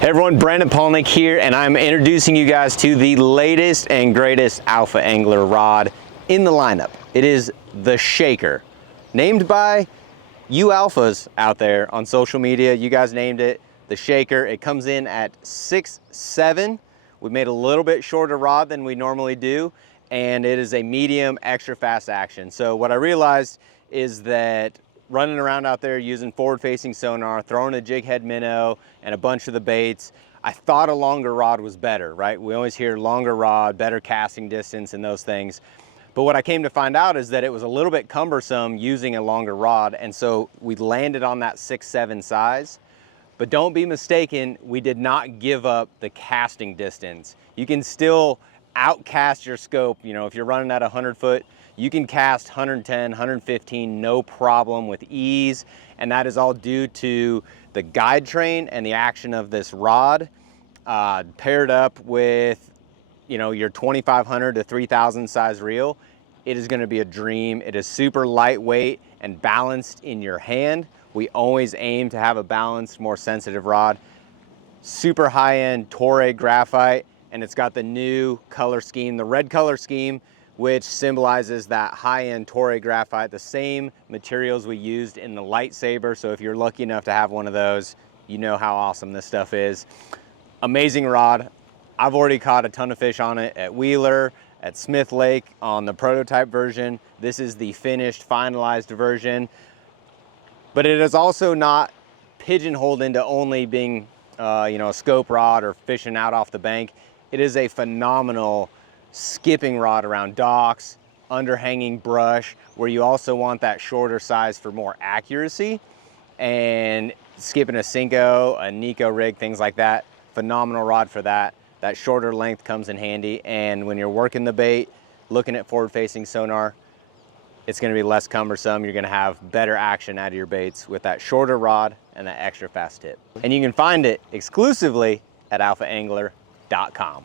Hey everyone, Brandon Palaniuk here, and I'm introducing you guys to the latest and greatest Alpha Angler rod in the lineup. It is the ShAAkr, named by you alphas out there on social media. You guys named it the ShAAkr. It comes in at 6'7". We made a little bit shorter rod than we normally do, and it is a medium extra fast action. So what I realized is that running around out there using forward-facing sonar, throwing a jig head minnow and a bunch of the baits, I thought a longer rod was better, right? We always hear longer rod, better casting distance and those things. But what I came to find out is that it was a little bit cumbersome using a longer rod, and so we landed on that 6'7" size. But don't be mistaken, we did not give up the casting distance. You can still outcast your scope. You know, if you're running at 100 foot, you can cast 110, 115, no problem with ease. And that is all due to the guide train and the action of this rod paired up with, you know, your 2,500 to 3,000 size reel. It is gonna be a dream. It is super lightweight and balanced in your hand. We always aim to have a balanced, more sensitive rod. Super high-end Toray Graphite, and it's got the new color scheme, the red color scheme, which symbolizes that high-end Toray Graphite, the same materials we used in the LiteSAAbre. So if you're lucky enough to have one of those, you know how awesome this stuff is. Amazing rod. I've already caught a ton of fish on it at Wheeler, at Smith Lake on the prototype version. This is the finished, finalized version. But it is also not pigeonholed into only being you know, a scope rod or fishing out off the bank. It is a phenomenal skipping rod around docks, underhanging brush, where you also want that shorter size for more accuracy. And skipping a Cinco, a Nico rig, things like that, phenomenal rod for that. That shorter length comes in handy, and when you're working the bait, looking at forward-facing sonar, it's gonna be less cumbersome. You're gonna have better action out of your baits with that shorter rod and that extra fast tip. And you can find it exclusively at alphaangler.com.